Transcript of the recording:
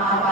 มาบา